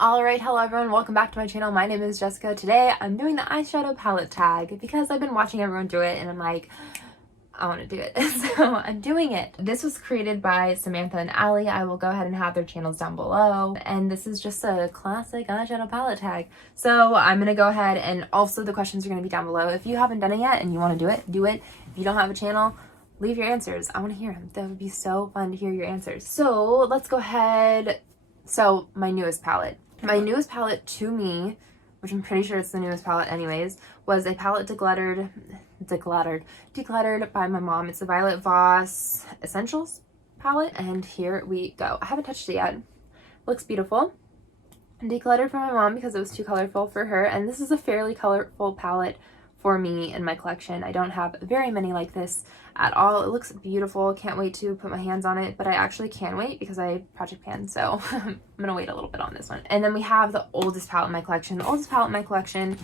Alright, hello everyone, welcome back to my channel. My name is Jessica. Today I'm doing the eyeshadow palette tag because I've been watching everyone do it and I'm like, I want to do it. So I'm doing it. This was created by Samantha and Allie. I will go ahead and have their channels down below. And this is just a classic eyeshadow palette tag. So I'm going to go ahead and also the questions are going to be down below. If you haven't done it yet and you want to do it, do it. If you don't have a channel, leave your answers. I want to hear them. That would be so fun to hear your answers. So let's go ahead. So my newest palette. My newest palette to me, which I'm pretty sure it's the newest palette anyways, was a palette decluttered by my mom. It's the Violet Voss Essentials palette, and here we go. I haven't touched it yet. Looks beautiful. Decluttered for my mom because it was too colorful for her, and this is a fairly colorful palette for me in my collection. I don't have very many like this at all. It looks beautiful. Can't wait to put my hands on it, but I actually can wait because I project pan, so I'm gonna wait a little bit on this one. And then we have the oldest palette in my collection. The oldest palette in my collection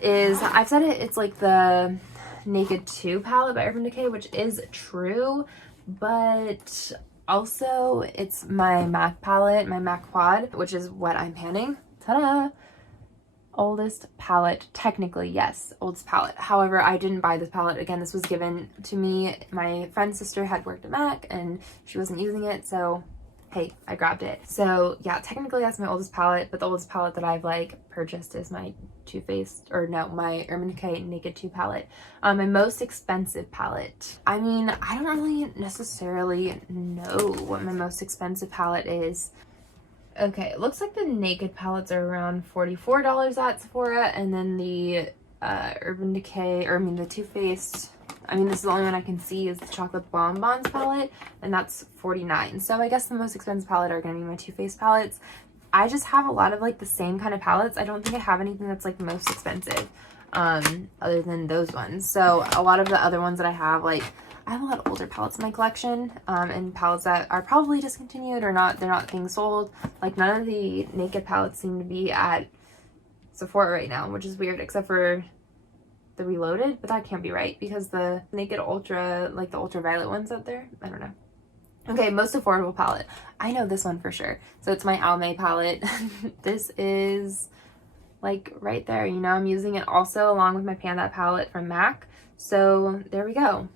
is, I've said it, it's like the Naked 2 palette by Urban Decay, which is true, but also it's my MAC palette, my MAC quad, which is what I'm panning. Ta-da! Oldest palette, technically, yes, oldest palette. However, I didn't buy this palette. Again, this was given to me. My friend's sister had worked at MAC and she wasn't using it, so hey, I grabbed it. So yeah, technically that's my oldest palette, but the oldest palette that I've like purchased is my my Urban Decay Naked 2 palette. My most expensive palette. I mean, I don't really necessarily know what my most expensive palette is. Okay, it looks like the Naked palettes are around $44 at Sephora, and then the Urban Decay, the Too Faced, this is the only one I can see, is the Chocolate Bonbons palette, and that's $49. So I guess the most expensive palette are going to be my Too Faced palettes. I just have a lot of like the same kind of palettes. I don't think I have anything that's like the most expensive other than those ones. So a lot of the other ones that I have, like, I have a lot of older palettes in my collection, and palettes that are probably discontinued or they're not being sold. Like, none of the Naked palettes seem to be at Sephora right now, which is weird, except for the Reloaded, but that can't be right because the Naked Ultra, like the ultraviolet ones out there, I don't know. Okay, most affordable palette. I know this one for sure. So it's my Alomar palette. This is like right there, you know, I'm using it also along with my Pan That palette from MAC. So there we go.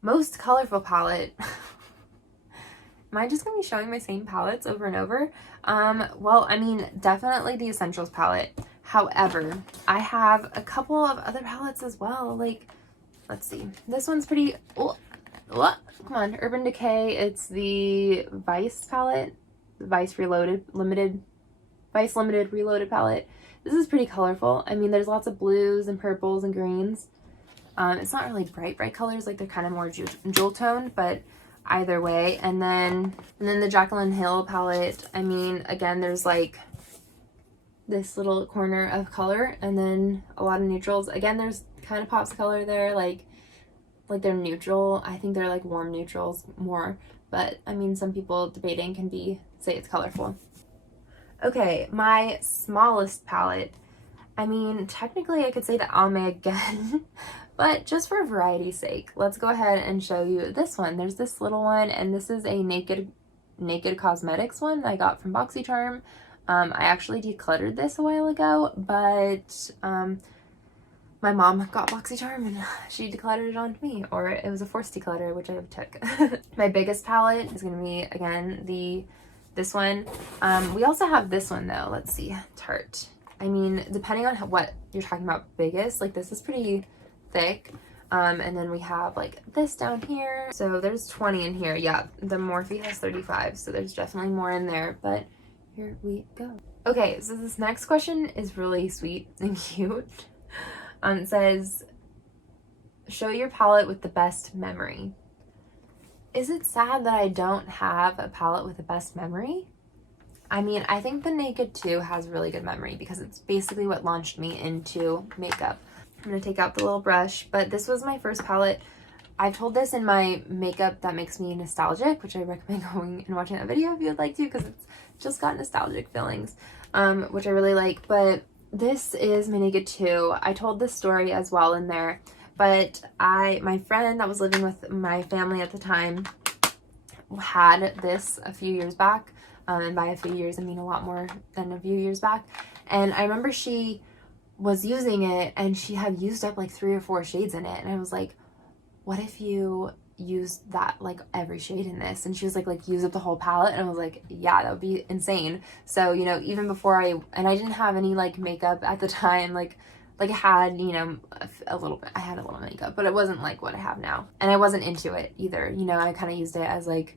Most colorful palette. Am I just gonna be showing my same palettes over and over? Well, I mean, definitely the Essentials palette. However, I have a couple of other palettes as well. Like, let's see. This one's pretty, come on, Urban Decay. It's the Vice palette, the Vice Limited Reloaded palette. This is pretty colorful. I mean, there's lots of blues and purples and greens. It's not really bright colors, like they're kind of more jewel toned, but either way. And then the Jacqueline Hill palette, I mean, again, there's like this little corner of color and then a lot of neutrals. Again, there's kind of pops color there, like they're neutral. I think they're like warm neutrals more, but I mean, some people debating can say it's colorful. Okay, my smallest palette. I mean, technically I could say the Alomar again, but just for variety's sake, let's go ahead and show you this one. There's this little one, and this is a Naked Cosmetics one that I got from BoxyCharm. I actually decluttered this a while ago, but my mom got BoxyCharm and she decluttered it onto me, or it was a forced declutter, which I took. My biggest palette is going to be, again, this one. We also have this one though. Let's see, Tarte. I mean, depending on what you're talking about biggest, like this is pretty thick. And then we have like this down here. So there's 20 in here. Yeah, the Morphe has 35. So there's definitely more in there, but here we go. Okay, so this next question is really sweet and cute. It says, show your palette with the best memory. Is it sad that I don't have a palette with the best memory? I mean, I think the Naked 2 has really good memory because it's basically what launched me into makeup. I'm going to take out the little brush, but this was my first palette. I've told this in my makeup that makes me nostalgic, which I recommend going and watching that video if you would like to, because it's just got nostalgic feelings, which I really like. But this is my Naked 2. I told this story as well in there, but my friend that was living with my family at the time had this a few years back. And by a few years, I mean a lot more than a few years back. And I remember she was using it and she had used up like 3 or 4 shades in it. And I was like, what if you use that, like every shade in this? And she was like use up the whole palette. And I was like, yeah, that would be insane. So, you know, even before I didn't have any like makeup at the time, like I had, you know, a little bit, I had a little makeup, but it wasn't like what I have now. And I wasn't into it either. You know, I kind of used it as like,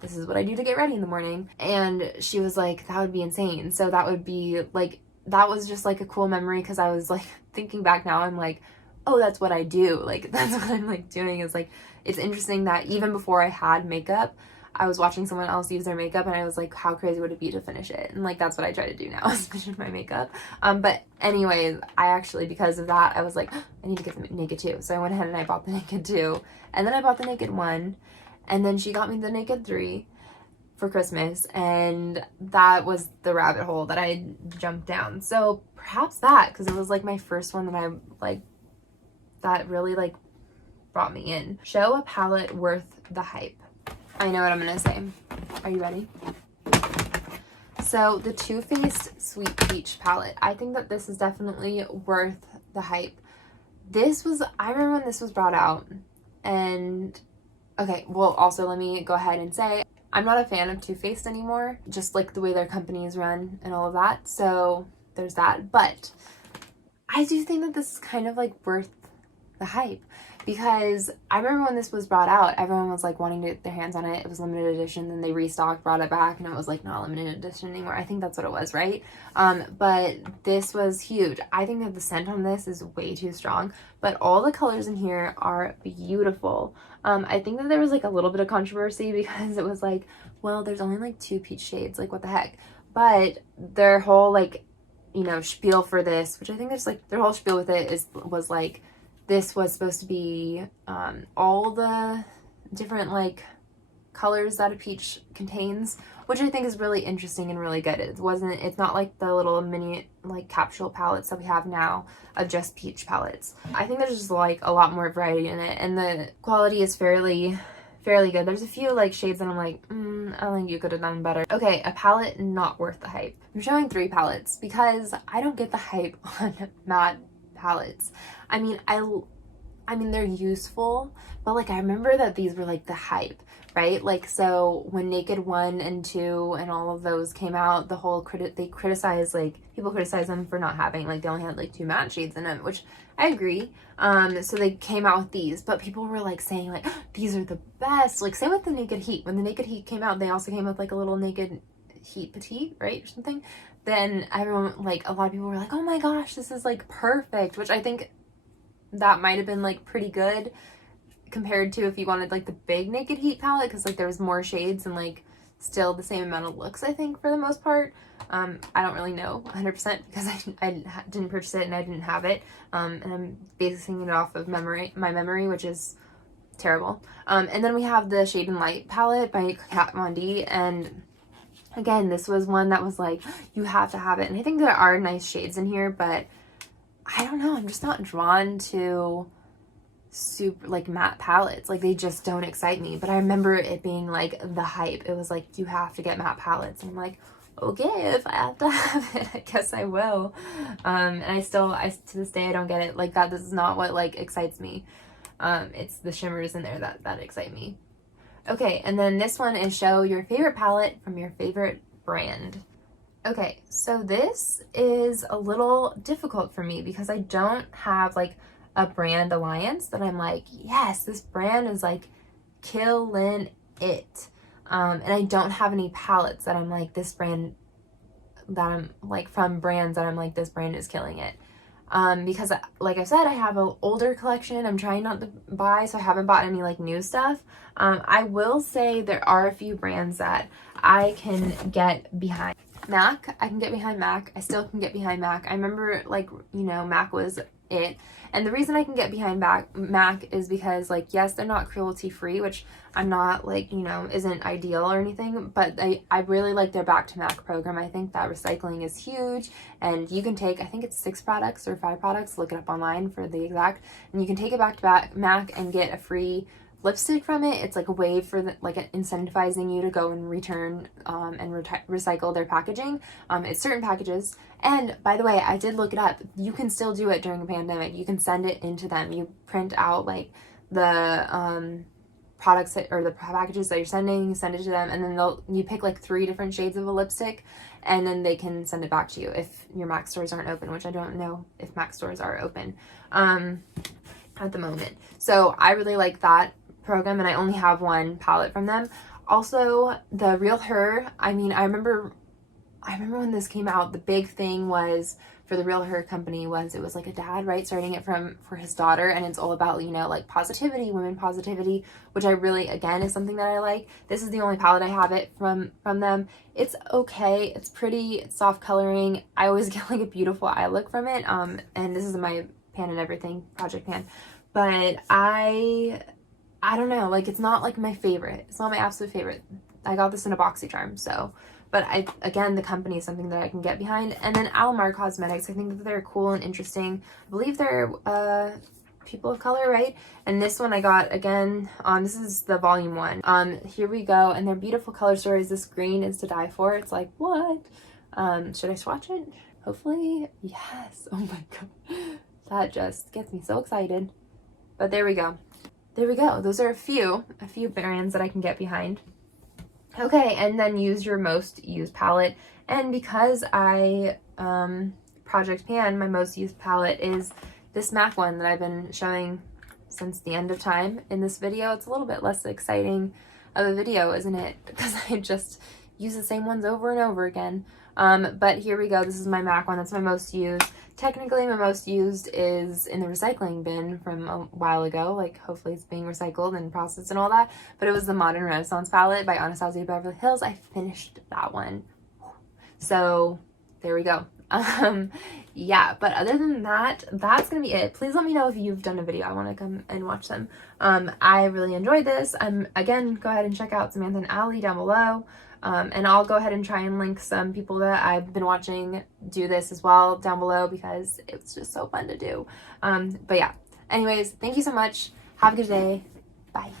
this is what I do to get ready in the morning. And she was like, that would be insane. So that would be like, that was just like a cool memory, because I was like thinking back now, I'm like, oh, that's what I do. Like, that's what I'm like doing. Is like, it's interesting that even before I had makeup, I was watching someone else use their makeup and I was like, how crazy would it be to finish it? And like, that's what I try to do now, is finish my makeup. But anyways, I actually, because of that, I was like, I need to get the Naked 2. So I went ahead and I bought the Naked 2. And then I bought the Naked 1. And then she got me the Naked 3 for Christmas. And that was the rabbit hole that I jumped down. So perhaps that, because it was like my first one that I like, that really like brought me in. Show a palette worth the hype. I know what I'm gonna say. Are you ready? So the Too Faced Sweet Peach palette. I think that this is definitely worth the hype. This was, I remember when this was brought out, and okay, well, also let me go ahead and say, I'm not a fan of Too Faced anymore, just like the way their company is run and all of that. So there's that. But I do think that this is kind of like worth the hype, because I remember when this was brought out, everyone was like wanting to get their hands on it. It was limited edition, then they restocked, brought it back, and it was like not limited edition anymore. I think that's what it was, right? But this was huge. I think that the scent on this is way too strong, but all the colors in here are beautiful. I think that there was like a little bit of controversy, because it was like, well, there's only like 2 peach shades, like what the heck? But their whole like, you know, spiel for this, which I think there's like, their whole spiel with it was like, this was supposed to be all the different like colors that a peach contains, which I think is really interesting and really good. It's not like the little mini like capsule palettes that we have now of just peach palettes. I think there's just like a lot more variety in it, and the quality is fairly good. There's a few like shades that I'm like, I think you could have done better. Okay, a palette not worth the hype. I'm showing 3 palettes because I don't get the hype on matte palettes. I mean they're useful, but like I remember that these were like the hype, right? Like, so when Naked 1 and 2 and all of those came out, the whole they criticized, like people criticized them for not having, like they only had like 2 matte shades in them, which I agree. So they came out with these, but people were like saying like, oh, these are the best. Like same with the Naked Heat. When the Naked Heat came out, they also came with like a little Naked Heat Petite, right, or something. Then everyone, like a lot of people were like, oh my gosh, this is like perfect, which I think that might have been like pretty good compared to if you wanted like the big Naked Heat palette, because like there was more shades and like still the same amount of looks, I think, for the most part. I don't really know 100% because I didn't purchase it and I didn't have it, and I'm basing it off of my memory, which is terrible. And then we have the Shade and Light palette by Kat Von D, and again, this was one that was like, you have to have it. And I think there are nice shades in here, but I don't know, I'm just not drawn to super like matte palettes. Like they just don't excite me. But I remember it being like the hype. It was like, you have to get matte palettes. And I'm like, okay, if I have to have it, I guess I will. And I to this day, I don't get it. Like that, this is not what like excites me. It's the shimmers in there that excite me. Okay, and then this one is show your favorite palette from your favorite brand. Okay, so this is a little difficult for me because I don't have like a brand alliance that I'm like, yes, this brand is like killing it. And I don't have any palettes that I'm like, this brand that I'm like from brands that I'm like, this brand is killing it. Because like I said, I have an older collection I'm trying not to buy, so I haven't bought any like new stuff. I will say there are a few brands that I can get behind. MAC, I can get behind MAC. I still can get behind MAC. I remember like, you know, MAC was it. And the reason I can get behind MAC is because like, yes, they're not cruelty free, which I'm not like, you know, isn't ideal or anything, but I really like their Back to MAC program. I think that recycling is huge, and you can take, I think it's 6 products or 5 products, look it up online for the exact, and you can take it back to MAC and get a free lipstick from it. It's like a way for incentivizing you to go and return and recycle their packaging. It's certain packages. And by the way, I did look it up. You can still do it during a pandemic. You can send it into them. You print out like the products or the packages that you're sending, you send it to them, and then you pick like 3 different shades of a lipstick, and then they can send it back to you if your MAC stores aren't open, which I don't know if MAC stores are open at the moment. So I really like that program, and I only have one palette from them. Also, the Real Her, I mean, I remember when this came out, the big thing was for the Real Her company was it was like a dad, right, starting it for his daughter, and it's all about, you know, like positivity, women positivity, which I really, again, is something that I like. This is the only palette I have it from them. It's okay, it's pretty, it's soft coloring. I always get like a beautiful eye look from it, and this is my Pan and Everything project pan, but I don't know, like it's not like my favorite. It's not my absolute favorite. I got this in a BoxyCharm, so. But again, the company is something that I can get behind. And then Alomar Cosmetics, I think that they're cool and interesting. I believe they're people of color, right? And this one I got, again, this is the volume 1. Here we go, and they're beautiful color stories. This green is to die for. It's like, what? Should I swatch it? Hopefully, yes. Oh my god. That just gets me so excited. But there we go. There we go. Those are a few brands that I can get behind. Okay, and then use your most used palette. And because I Project Pan, my most used palette is this MAC one that I've been showing since the end of time in this video. It's a little bit less exciting of a video, isn't it? Because I just use the same ones over and over again. But here we go. This is my MAC one. That's my most used. Technically, my most used is in the recycling bin from a while ago. Like, hopefully it's being recycled and processed and all that. But it was the Modern Renaissance palette by Anastasia Beverly Hills. I finished that one. So, there we go. Yeah, but other than that, that's gonna be it. Please let me know if you've done a video. I want to come and watch them. I really enjoyed this. Again, go ahead and check out Samantha and Allie down below. And I'll go ahead and try and link some people that I've been watching do this as well down below because it's just so fun to do. But yeah, anyways, thank you so much. Have a good day. Bye.